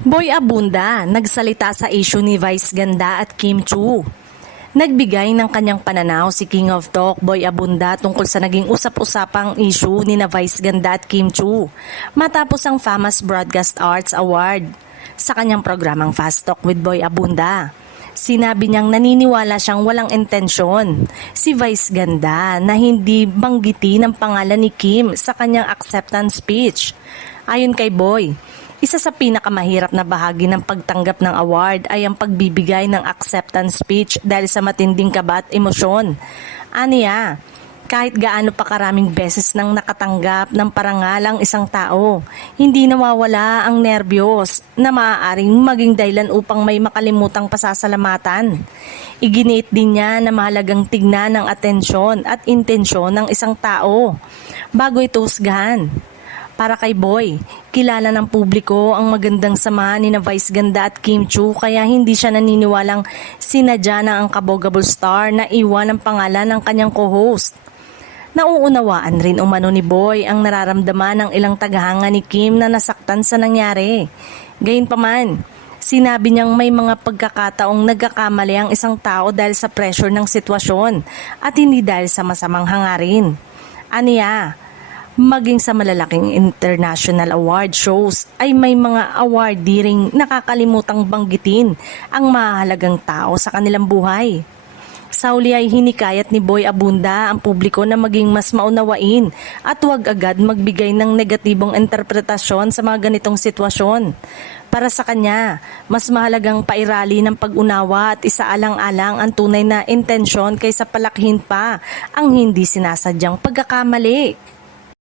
Boy Abunda nagsalita sa issue ni Vice Ganda at Kim Chiu. Nagbigay ng kanyang pananaw si King of Talk Boy Abunda tungkol sa naging usap-usapang issue ni na Vice Ganda at Kim Chiu matapos ang Famous Broadcast Arts Award. Sa kanyang programang Fast Talk with Boy Abunda, sinabi niyang naniniwala siyang walang intensyon si Vice Ganda na hindi banggitin ang pangalan ni Kim sa kanyang acceptance speech. Ayon kay Boy, isa sa pinakamahirap na bahagi ng pagtanggap ng award ay ang pagbibigay ng acceptance speech dahil sa matinding kaba at emosyon. Aniya, kahit gaano pa karaming beses nang nakatanggap ng parangal ang isang tao, hindi nawawala ang nerbiyos na maaaring maging dahilan upang may makalimutang pasasalamatan. Iginiit din niya na mahalagang tignan ang atensyon at intensyon ng isang tao bago ito husgahan. Para kay Boy, kilala ng publiko ang magandang samahan ni na Vice Ganda at Kim Chiu kaya hindi siya naniniwalang sinadya na ang kabogable star na iwan ang pangalan ng kanyang co-host. Nauunawaan rin umano ni Boy ang nararamdaman ng ilang tagahanga ni Kim na nasaktan sa nangyari. Gayunpaman, sinabi niyang may mga pagkakataong nagkakamali ang isang tao dahil sa pressure ng sitwasyon at hindi dahil sa masamang hangarin. Aniya, maging sa malalaking international award shows ay may mga awardee ring nakakalimutang banggitin ang mahalagang tao sa kanilang buhay. Sa huli ay hinikayat ni Boy Abunda ang publiko na maging mas maunawain at huwag agad magbigay ng negatibong interpretasyon sa mga ganitong sitwasyon. Para sa kanya, mas mahalagang pairali ng pag-unawa at isaalang-alang ang tunay na intensyon kaysa palakihin pa ang hindi sinasadyang pagkakamali.